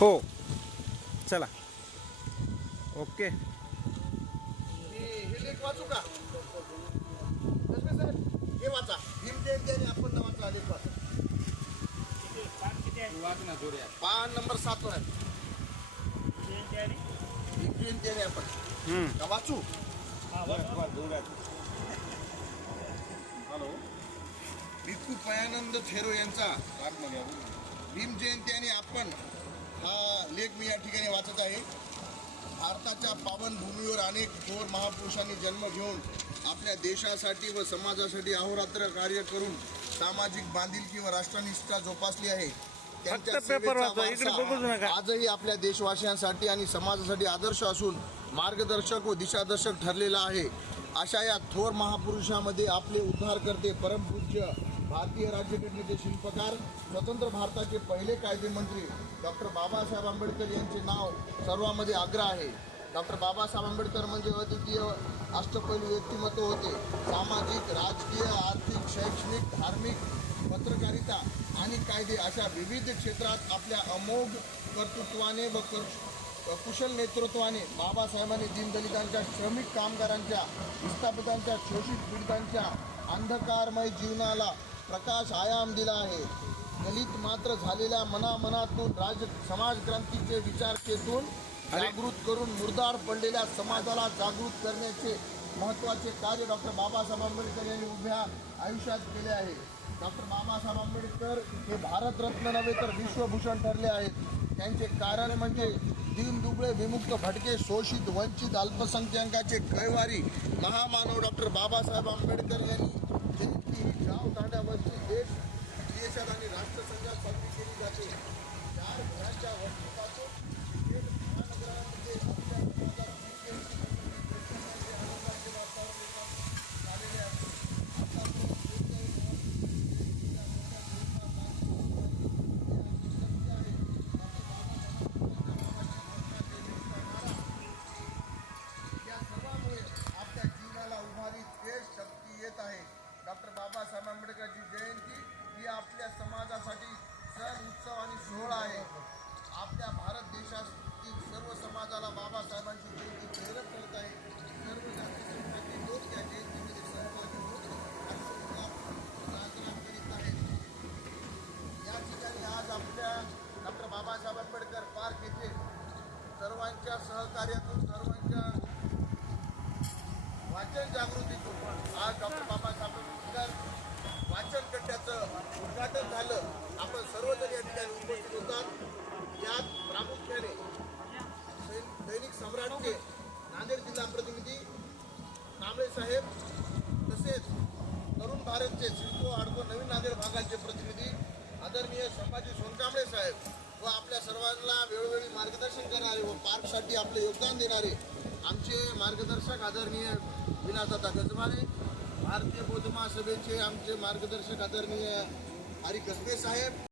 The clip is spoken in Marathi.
हो. चला. ओके. लेख वाचू का कसं सर हे वाचा भीम जयंती आणि आपण नावाचा लेख वाचा पान नंबर सात वर आहे. भीम जयंती आणि आपण हम्म. का वाचू? हॅलो. भिक्खू पयानंद थेरो यांचा. भीम जयंती आणि आपण हा लेख मी या ठिकाणी वाचत आहे. भारताच्या पावन भूमीवर अनेक थोर महापुरुषांनी जन्म घेऊन आपल्या देशासाठी व समाजासाठी अहोरात्र कार्य करून सामाजिक बांधिलकी व राष्ट्रनिष्ठा जोपासली आहे. त्यांच्या. आजही आपल्या देशवासियांसाठी आणि समाजासाठी आदर्श असून मार्गदर्शक व दिशादर्शक ठरलेला आहे. अशा या थोर महापुरुषामध्ये आपले उद्धारकर्ते परमपूज्य भारतीय राज्यघटनेचे शिल्पकार स्वतंत्र भारताचे पहिले कायदेमंत्री डॉक्टर बाबासाहेब आंबेडकर यांचे नाव सर्वांमध्ये आग्रह आहे. डॉक्टर बाबासाहेब आंबेडकर म्हणजे अद्वितीय अष्टपैलू व्यक्तिमत्व होते. सामाजिक राजकीय आर्थिक शैक्षणिक धार्मिक पत्रकारिता आणि कायदे अशा विविध क्षेत्रात आपल्या अमोघ कर्तृत्वाने व कर कुशल नेतृत्वाने बाबासाहेबांनी दीनदलितांच्या श्रमिक कामगारांच्या विस्थापितांच्या शोषित पीडितांच्या अंधकारमय जीवनाला प्रकाश आयाम दिला आहे. दलित मात्र झालेल्या मनामनातून राज समाज क्रांतीचे विचार चेतून जागृत करून मुरदार पडलेल्या समाजाला जागृत करण्याचे महत्त्वाचे कार्य डॉक्टर बाबासाहेब आंबेडकर यांनी उभ्या आयुष्यात केले आहे. डॉक्टर बाबासाहेब आंबेडकर हे भारतरत्न नव्हे तर विश्वभूषण ठरले आहेत. त्यांचे कारण म्हणजे दीन दुबळे विमुक्त भटके शोषित वंचित अल्पसंख्याकाचे कैवारी महामानव डॉक्टर बाबासाहेब आंबेडकर यांनी ही गाव तांड्यावरची देश देशात आणि राष्ट्रसंघात साजरी केली जाते चार घराच्या वस्तीपासून तो उभारी देश शक्ती येत आहे. डॉक्टर बाबासाहेब आंबेडकरची जयंती ही आपल्या समाजासाठी सण उत्सव आणि सोहळा आहे. आपल्या भारत देशातील सर्व समाजाला बाबासाहेबांची जयंती प्रेरक करत आहे. सर्व जाती धर्माचे लोक या जयंतीमध्ये सहभागी होत साजरा करीत आहेत. या ठिकाणी आज आपल्या डॉक्टर बाबासाहेब आंबेडकर पार्क येथे सर्वांच्या सहकार्यातून सर्वांच्या वाचन जागृतीतून आज डॉक्टर बाबासाहेब वाचन कट्ट्याचं उद्घाटन झालं. आपण सर्वजण या ठिकाणी उपस्थित होतात यात प्रामुख्याने दैनिक सम्राटचे नांदेड जिल्हा प्रतिनिधी कांबळे साहेब तसेच तरुण भारतचे सिडको आडको नवीन नांदेड भागाचे प्रतिनिधी आदरणीय संभाजी सोनकांबळे साहेब व आपल्या सर्वांना वेळोवेळी मार्गदर्शन करणारे व पार्कसाठी आपले योगदान देणारे आमचे मार्गदर्शक आदरणीय विनादादा गजमाने भारतीय बौद्ध महासभेचे आमचे मार्गदर्शक आदरणीय हरी कसबे साहेब.